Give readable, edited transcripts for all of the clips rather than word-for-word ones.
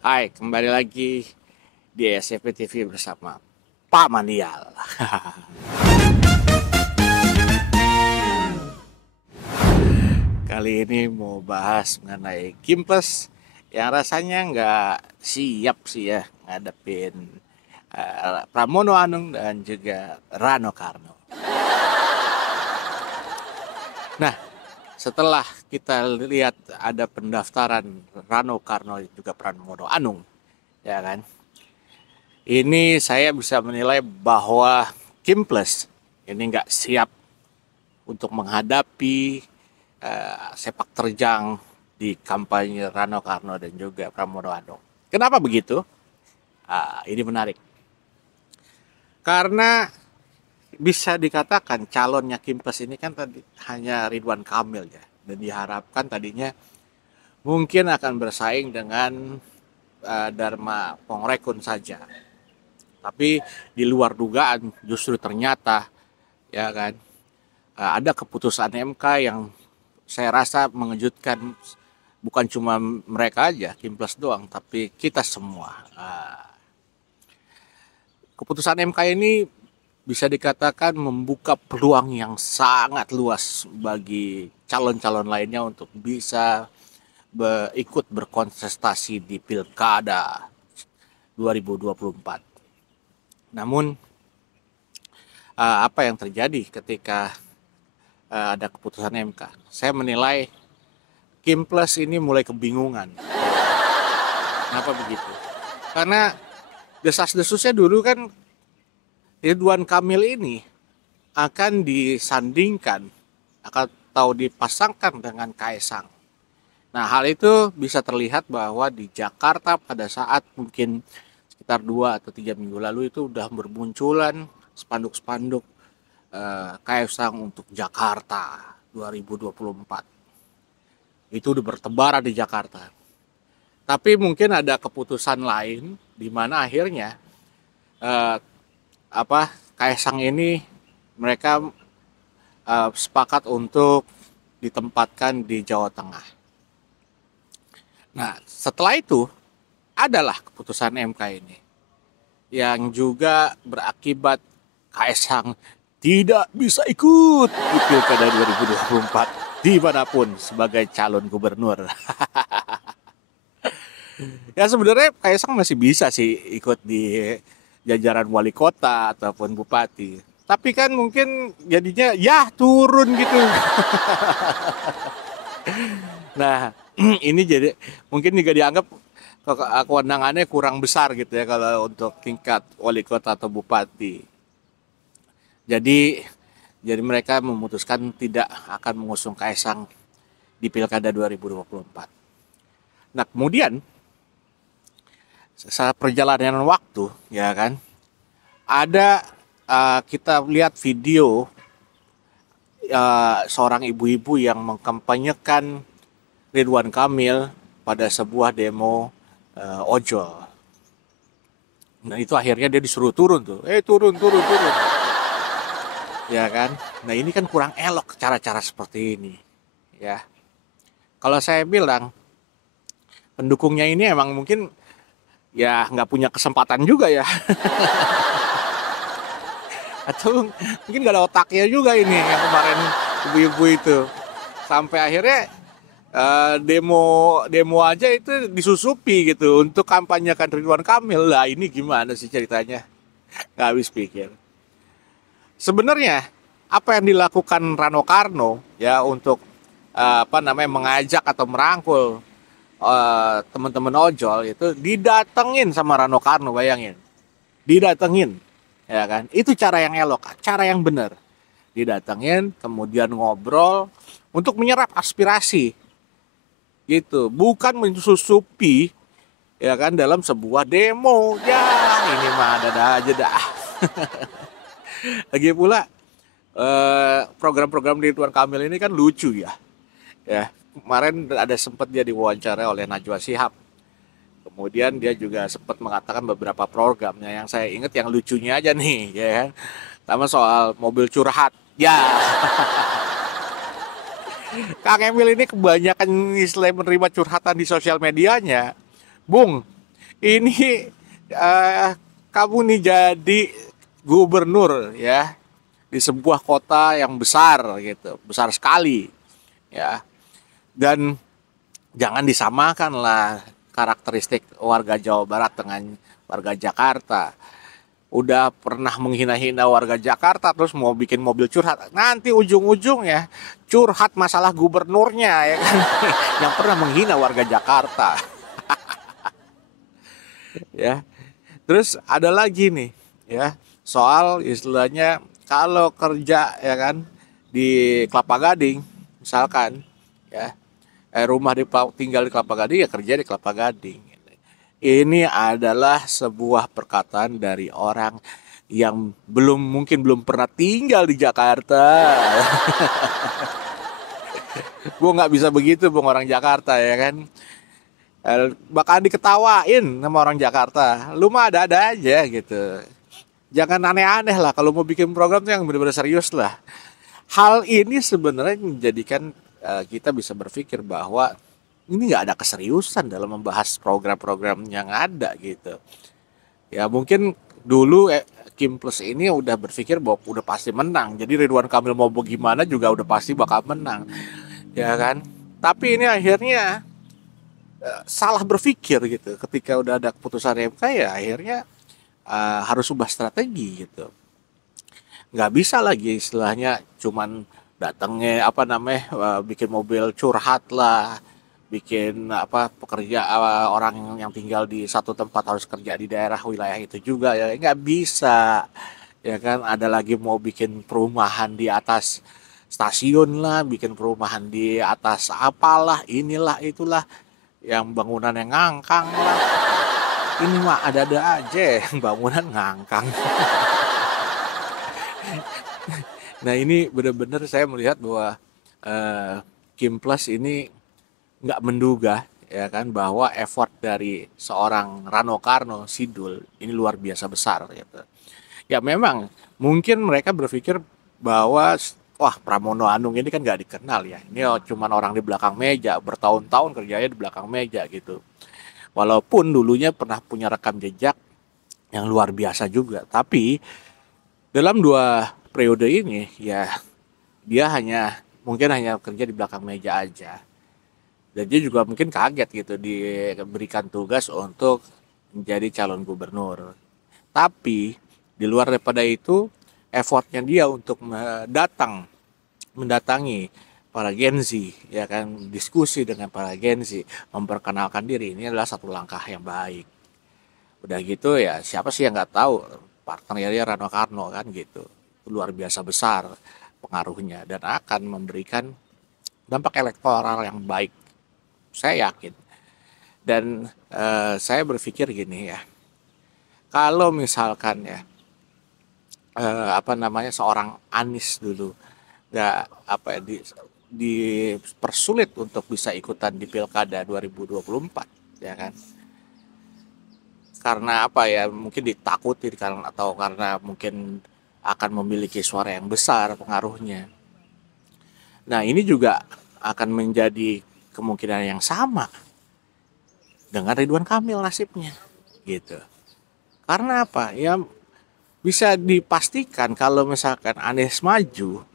Hai, kembali lagi di SCP TV bersama Pak Mandial. Kali ini mau bahas mengenai Kimples yang rasanya nggak siap sih ya ngadepin Pramono Anung dan juga Rano Karno. Nah, setelah kita lihat ada pendaftaran Rano Karno dan juga Pramono Anung, ya kan? Ini saya bisa menilai bahwa Kimples ini nggak siap untuk menghadapi sepak terjang di kampanye Rano Karno dan juga Pramono Anung. Kenapa begitu? Ini menarik. Karena bisa dikatakan calonnya Kimples ini kan tadi hanya Ridwan Kamil ya. Dan diharapkan tadinya mungkin akan bersaing dengan Dharma Pongrekun saja. Tapi di luar dugaan justru ternyata ya kan ada keputusan MK yang saya rasa mengejutkan, bukan cuma mereka aja Kimples doang tapi kita semua. Keputusan MK ini bisa dikatakan membuka peluang yang sangat luas bagi calon-calon lainnya untuk bisa ikut berkontestasi di Pilkada 2024. Namun apa yang terjadi ketika ada keputusan MK? Saya menilai Kimples ini mulai kebingungan. Kenapa begitu? Karena desas-desusnya dulu kan Ridwan Kamil ini akan disandingkan atau dipasangkan dengan Kaisang. Nah, hal itu bisa terlihat bahwa di Jakarta pada saat mungkin sekitar 2 atau 3 minggu lalu itu udah bermunculan spanduk-spanduk Kaisang untuk Jakarta 2024. Itu udah bertebaran di Jakarta. Tapi mungkin ada keputusan lain di mana akhirnya eh, Kaisang ini mereka sepakat untuk ditempatkan di Jawa Tengah. Nah, setelah itu adalah keputusan MK ini yang juga berakibat Kaisang tidak bisa ikut di Pilkada 2024 dimanapun sebagai calon gubernur. Ya sebenarnya Kaisang masih bisa sih ikut di jajaran wali kota ataupun bupati. Tapi kan mungkin jadinya ya turun gitu. Nah, ini jadi mungkin juga dianggap kewenangannya kurang besar gitu ya kalau untuk tingkat wali kota atau bupati. Jadi mereka memutuskan tidak akan mengusung Kaisang di Pilkada 2024. Nah, kemudian saat perjalanan waktu ya kan ada kita lihat video seorang ibu-ibu yang mengkampanyekan Ridwan Kamil pada sebuah demo ojol. Nah itu akhirnya dia disuruh turun tuh, turun turun turun, ya kan. Nah ini kan kurang elok cara-cara seperti ini, ya. Kalau saya bilang pendukungnya ini emang mungkin ya nggak punya kesempatan juga ya, atau mungkin nggak ada otaknya juga ini yang kemarin ibu-ibu itu sampai akhirnya demo aja itu disusupi gitu untuk kampanyekan Ridwan Kamil. Lah ini gimana sih ceritanya? Nggak habis pikir. Sebenarnya apa yang dilakukan Rano Karno ya untuk mengajak atau merangkul teman-teman ojol itu didatengin sama Rano Karno, bayangin. Didatengin, ya kan? Itu cara yang elok, cara yang benar. Didatengin, kemudian ngobrol untuk menyerap aspirasi gitu, bukan mensusupi ya kan dalam sebuah demo. Ya ini mah ada aja dah. Lagi pula program-program di Ridwan Kamil ini kan lucu ya. Ya, kemarin ada sempat dia diwawancara oleh Najwa Shihab. Kemudian dia juga sempat mengatakan beberapa programnya yang saya ingat yang lucunya aja nih, ya kan. Sama soal mobil curhat. Ya, Kang Emil ini kebanyakan istilah menerima curhatan di sosial medianya. Bung, Ini eh, kamu nih jadi gubernur ya di sebuah kota yang besar gitu, besar sekali ya. Dan jangan disamakan lah karakteristik warga Jawa Barat dengan warga Jakarta. Udah pernah menghina-hina warga Jakarta terus mau bikin mobil curhat. Nanti ujung-ujungnya curhat masalah gubernurnya ya kan. Yang pernah menghina warga Jakarta ya. Terus ada lagi nih ya, soal istilahnya kalau kerja ya kan di Kelapa Gading misalkan ya, rumah tinggal di Kelapa Gading ya kerja di Kelapa Gading. Ini adalah sebuah perkataan dari orang yang mungkin belum pernah tinggal di Jakarta. Gue nggak bisa begitu, bung, orang Jakarta ya kan. Bakal diketawain sama orang Jakarta. Lu mah ada-ada aja gitu. Jangan aneh-aneh lah kalau mau bikin program tuh yang benar-benar serius lah. Hal ini sebenarnya menjadikan kita bisa berpikir bahwa ini nggak ada keseriusan dalam membahas program-program yang ada gitu. Ya mungkin dulu Kim Plus ini udah berpikir bahwa udah pasti menang. Jadi Ridwan Kamil mau bagaimana juga udah pasti bakal menang. Ya kan? Tapi ini akhirnya salah berpikir gitu. Ketika udah ada keputusan MK ya akhirnya harus ubah strategi gitu. Nggak bisa lagi istilahnya cuman datangnya apa namanya bikin mobil curhat lah, bikin apa pekerja orang yang tinggal di satu tempat harus kerja di daerah wilayah itu juga ya nggak bisa ya kan. Ada lagi mau bikin perumahan di atas stasiun lah, bikin perumahan di atas apalah inilah itulah yang bangunan yang ngangkang lah. Ini mah ada-ada aja yang bangunan ngangkang. Nah ini benar-benar saya melihat bahwa Kim Plus ini nggak menduga ya kan bahwa effort dari seorang Rano Karno Sidul ini luar biasa besar gitu. Ya memang mungkin mereka berpikir bahwa wah Pramono Anung ini kan nggak dikenal ya. Ini cuman orang di belakang meja, bertahun-tahun kerjanya di belakang meja gitu. Walaupun dulunya pernah punya rekam jejak yang luar biasa juga, tapi dalam 2 periode ini ya dia mungkin hanya kerja di belakang meja aja. Dan dia juga mungkin kaget gitu diberikan tugas untuk menjadi calon gubernur. Tapi di luar daripada itu, effortnya dia untuk mendatangi para Gen Z, ya kan, diskusi dengan para Gen Z, memperkenalkan diri, ini adalah satu langkah yang baik. Udah gitu ya, siapa sih yang nggak tahu partnernya dia Rano Karno kan gitu. Itu luar biasa besar pengaruhnya dan akan memberikan dampak elektoral yang baik, saya yakin. Dan saya berpikir gini ya, kalau misalkan ya apa namanya seorang Anies dulu nggak apa ya, dipersulit untuk bisa ikutan di Pilkada 2024 ya kan, karena apa ya mungkin ditakuti karena atau karena mungkin akan memiliki suara yang besar pengaruhnya. Nah ini juga akan menjadi kemungkinan yang sama dengan Ridwan Kamil nasibnya gitu. Karena apa? Ya bisa dipastikan kalau misalkan Anies maju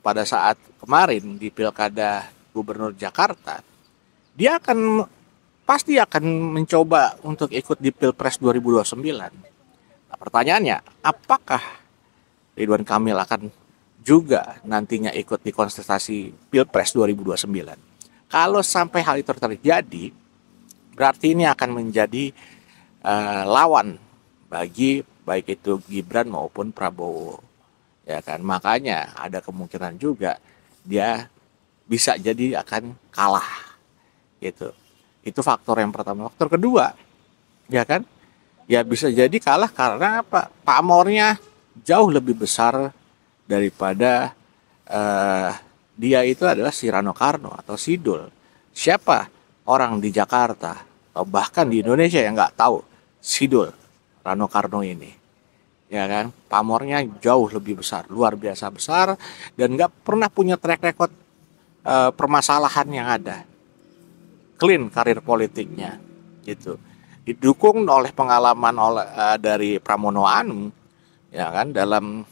pada saat kemarin di Pilkada Gubernur Jakarta, dia pasti akan mencoba untuk ikut di Pilpres 2029. Nah, pertanyaannya, apakah Ridwan Kamil akan juga nantinya ikut di kontestasi Pilpres 2029? Kalau sampai hal itu terjadi, berarti ini akan menjadi lawan bagi baik itu Gibran maupun Prabowo ya kan. Makanya ada kemungkinan juga dia bisa jadi akan kalah gitu. Itu faktor yang pertama. Faktor kedua ya kan, ya bisa jadi kalah karena apa, pamornya jauh lebih besar daripada eh, dia itu adalah si Rano Karno atau Sidul. Siapa orang di Jakarta atau bahkan di Indonesia yang nggak tahu Sidul Rano Karno ini ya kan, pamornya jauh lebih besar, luar biasa besar, dan nggak pernah punya track record permasalahan yang ada, clean karir politiknya gitu. didukung oleh pengalaman dari Pramono Anung, ya kan, dalam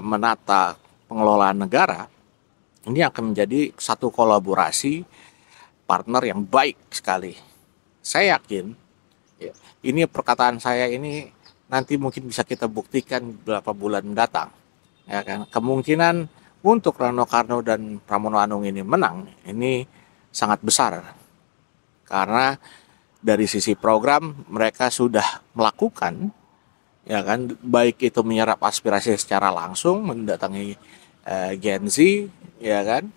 menata pengelolaan negara, ini akan menjadi satu kolaborasi partner yang baik sekali. Saya yakin, ya, ini perkataan saya ini nanti mungkin bisa kita buktikan beberapa bulan mendatang, ya kan. Kemungkinan untuk Rano Karno dan Pramono Anung ini menang ini sangat besar, karena dari sisi program mereka sudah melakukan, ya kan, baik itu menyerap aspirasi secara langsung mendatangi Gen Z, ya kan,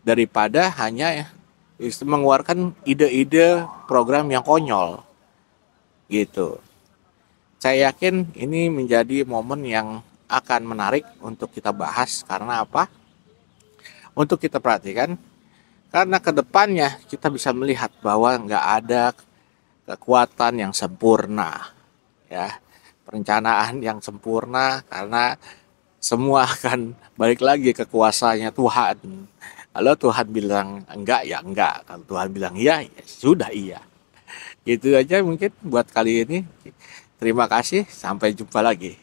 daripada hanya mengeluarkan ide-ide program yang konyol gitu. Saya yakin ini menjadi momen yang akan menarik untuk kita bahas. Karena apa? Untuk kita perhatikan, karena kedepannya kita bisa melihat bahwa nggak ada kekuatan yang sempurna, ya, perencanaan yang sempurna, karena semua akan balik lagi ke kuasanya Tuhan. Kalau Tuhan bilang enggak, ya enggak. Kalau Tuhan bilang iya, ya sudah iya. Gitu aja mungkin buat kali ini. Terima kasih, sampai jumpa lagi.